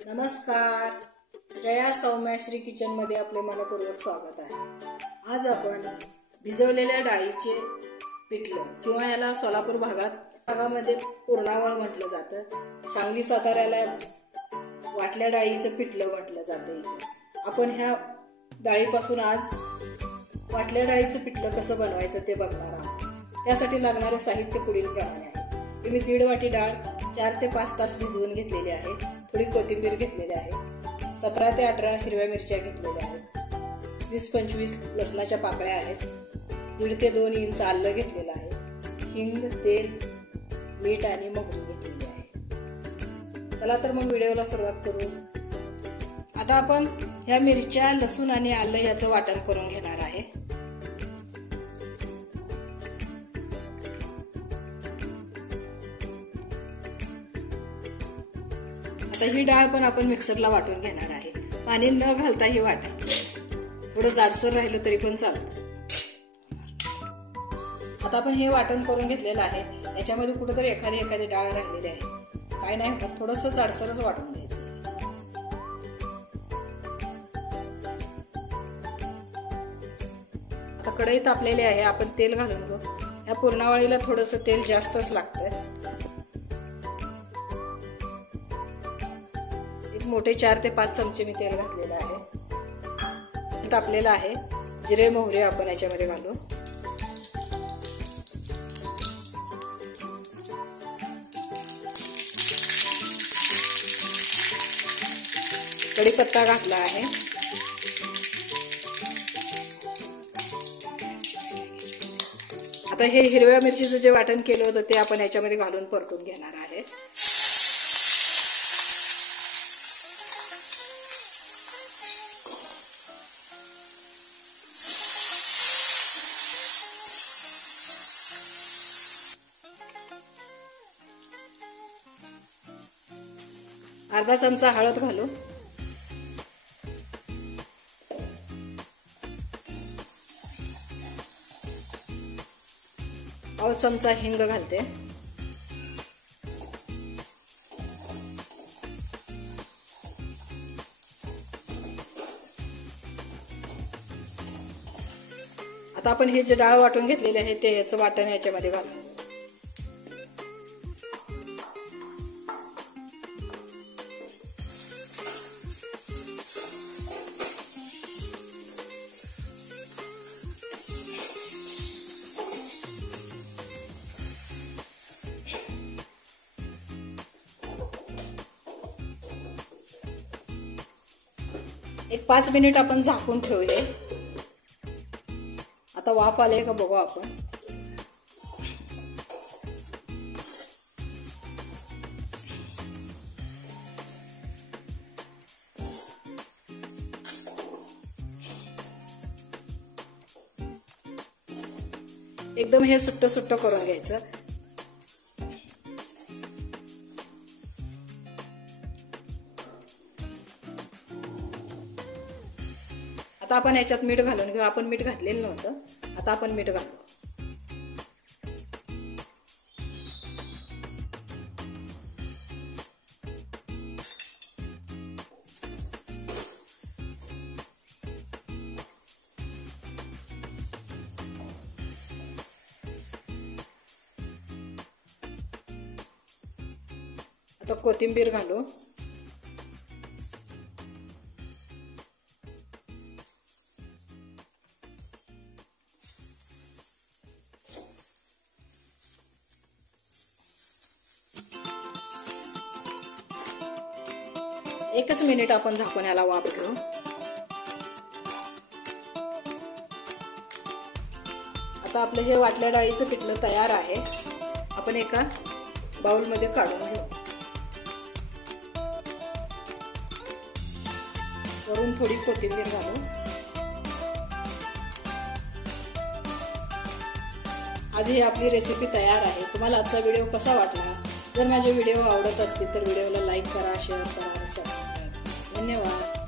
नमस्कार, श्रेया सौम्यश्री किचन मध्ये आपले मनपूर्वक स्वागत आहे। आज आपण भिजवलेल्या डाळीचे पिठलं किंवा याला सोलापूर भागामध्ये पुरणावळ म्हटलं जातं, सांगली साताऱ्याला वाटल्या डाळीचं पिठलं म्हटलं जाते। आपण ह्या डाळीपासून आज वाटल्या डाळीचं पिठलं कसं बनवायचं ते बघणार आहोत। त्यासाठी लागणारे साहित्य पुढील प्रमाणे आहे। मी 1.5 वाटी डाळ 4 ते 5 तास भिजवून घेतलेली आहे। थोडी कोथिंबीर घेतलेली आहे, 17 ते 18 हिरव्या मिरच्या घेतलेल्या आहेत, 20-25 लसणाच्या पाकळ्या आहेत, 1.5 ते 2 इंच आलं घेतलेलं आहे, हिंग, तेल, मीठ आणि मोहरी घेतलेली आहे। चला तर मग व्हिडिओला सुरुवात करू। आता आपण ह्या मिरच्या, लसूण आणि आलं याचं वाटण करून घेणार आहे। आता ही डाळ पण आपण मिक्सरला वाटून घेणार आहे। पाणी न घालता ही वाटायची, थोडं जाडसर राहिलं तरी पण चालतं। आता आपण हे वाटण करून घेतलेलं आहे। याच्यामध्ये कुठेतरी एखादी डाळ राहिलेली आहे, काय नाही, थोडंसं जाडसरच वाटून घ्यायचं। आता कढई तापलेली आहे, आपण तेल घालून घेऊ। या पुरणावळीला थोडंसं तेल जास्तच लागतं। मोठे 4 ते 5 चमचे मी तेल घातलेलं आहे। तापलेलं आहे, जिरे मोहरी आपण याच्यामध्ये घालू। कढीपत्ता घातला आहे। आता हे हिरव्या मिरचीचं जे वाटण केलं होतं ते आपण याच्यामध्ये घालून परतून घेणार आहे। अर्धा चमचा हळद घालू, पाव चमचा हिंग घालते, आता आपण हे जे डाळ वाटून घेतलेले आहे ते याचं वाटण याच्यामध्ये घालू। एक 5 मिनिट आपण झाकून ठेवूया। आता वाफ आले का बघू आपण। एकदम हे सुट्ट सुट्ट करून घ्यायचं। आता आपण याच्यात मीठ घालून घेऊ। आपण मीठ घातलेलं नव्हतं, आता आपण मीठ घालू। आता कोथिंबीर घालू। एकच मिनिट आपण झाकून याला वाफ घेऊ। आता आपलं हे वाटल्या डाळीचं पिठलं तयार आहे। आपण एका बाउल मध्ये काढून घेऊ। वरून थोडी कोथिंबीर घालू। आज ही आपली रेसिपी तयार आहे। तुम्हाला आजचा व्हिडिओ कसा वाटला? जर माझे व्हिडिओ आवडत असतील तर व्हिडिओला लाईक करा, शेअर करा आणि सबस्क्राईब करा। धन्यवाद।